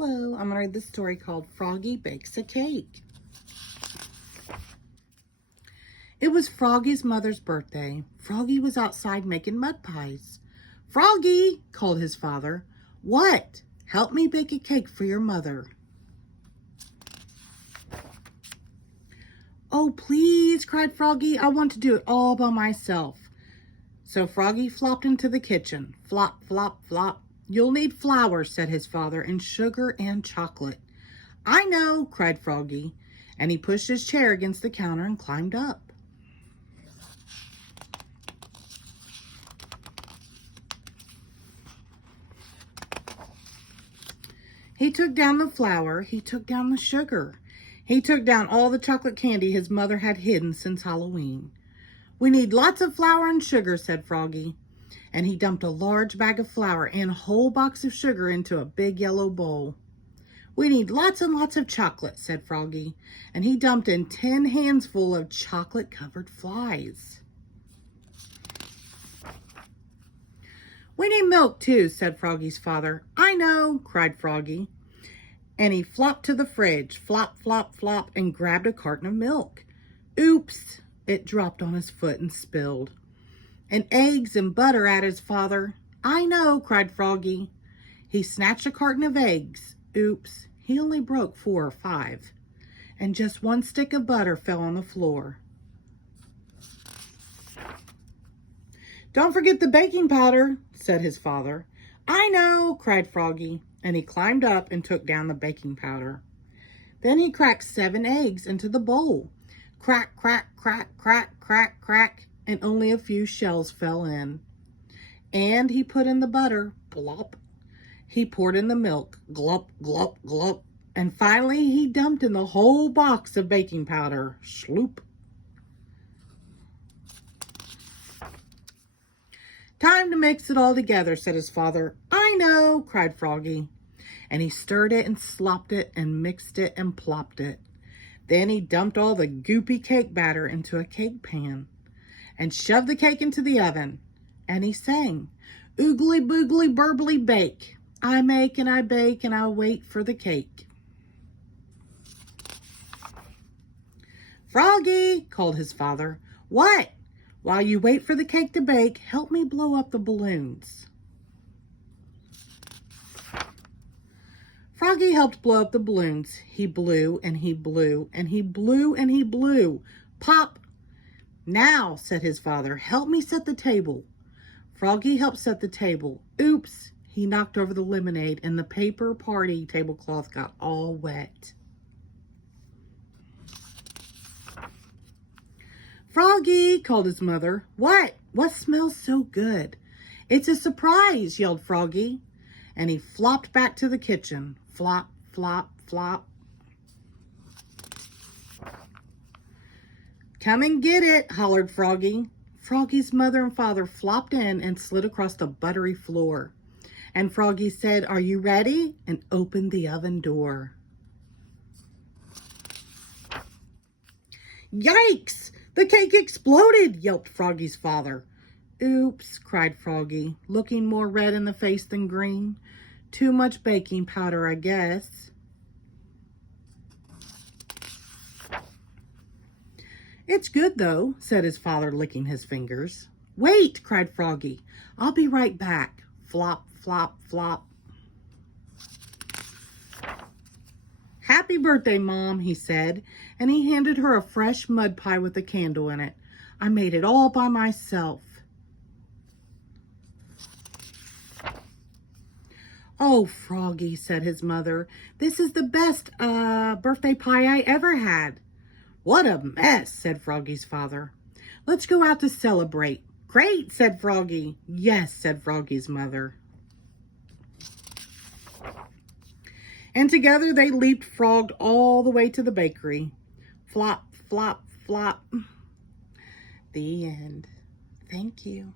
Hello, I'm going to read this story called Froggy Bakes a Cake. It was Froggy's mother's birthday. Froggy was outside making mud pies. Froggy, called his father. What? Help me bake a cake for your mother. Oh, please, cried Froggy. I want to do it all by myself. So Froggy flopped into the kitchen. Flop, flop, flop. You'll need flour, said his father, and sugar and chocolate. I know, cried Froggy, and he pushed his chair against the counter and climbed up. He took down the flour, he took down the sugar. He took down all the chocolate candy his mother had hidden since Halloween. We need lots of flour and sugar, said Froggy. And he dumped a large bag of flour and a whole box of sugar into a big yellow bowl. We need lots and lots of chocolate, said Froggy. And he dumped in 10 hands full of chocolate-covered flies. We need milk too, said Froggy's father. I know, cried Froggy. And he flopped to the fridge, flop, flop, flop, and grabbed a carton of milk. Oops, it dropped on his foot and spilled. And eggs and butter, added his father. I know, cried Froggy. He snatched a carton of eggs. Oops, he only broke 4 or 5. And just 1 stick of butter fell on the floor. Don't forget the baking powder, said his father. I know, cried Froggy, and he climbed up and took down the baking powder. Then he cracked 7 eggs into the bowl. Crack, crack, crack, crack, crack, crack, and only a few shells fell in. And he put in the butter, glop. He poured in the milk, glop, glop, glop. And finally he dumped in the whole box of baking powder, sloop. Time to mix it all together, said his father. I know, cried Froggy. And he stirred it and slopped it and mixed it and plopped it. Then he dumped all the goopy cake batter into a cake pan and shoved the cake into the oven. And he sang, oogly boogly burbly bake. I make and I bake and I wait for the cake. Froggy, called his father. What? While you wait for the cake to bake, help me blow up the balloons. Froggy helped blow up the balloons. He blew and he blew and he blew and he blew. Pop! Now, said his father, help me set the table. Froggy helped set the table. Oops! He knocked over the lemonade and the paper party tablecloth got all wet. Froggy, called his mother. What? What smells so good? It's a surprise, yelled Froggy. And he flopped back to the kitchen. Flop, flop, flop. Come and get it, hollered Froggy. Froggy's mother and father flopped in and slid across the buttery floor. And Froggy said, are you ready? And opened the oven door. Yikes! The cake exploded, yelped Froggy's father. Oops, cried Froggy, looking more red in the face than green. Too much baking powder, I guess. It's good, though, said his father, licking his fingers. Wait, cried Froggy. I'll be right back. Flop, flop, flop. Happy birthday, Mom, he said, and he handed her a fresh mud pie with a candle in it. I made it all by myself. Oh, Froggy, said his mother, this is the best birthday pie I ever had. What a mess, said Froggy's father. Let's go out to celebrate. Great, said Froggy. Yes, said Froggy's mother. And together they leaped frogged all the way to the bakery. Flop, flop, flop. The end. Thank you.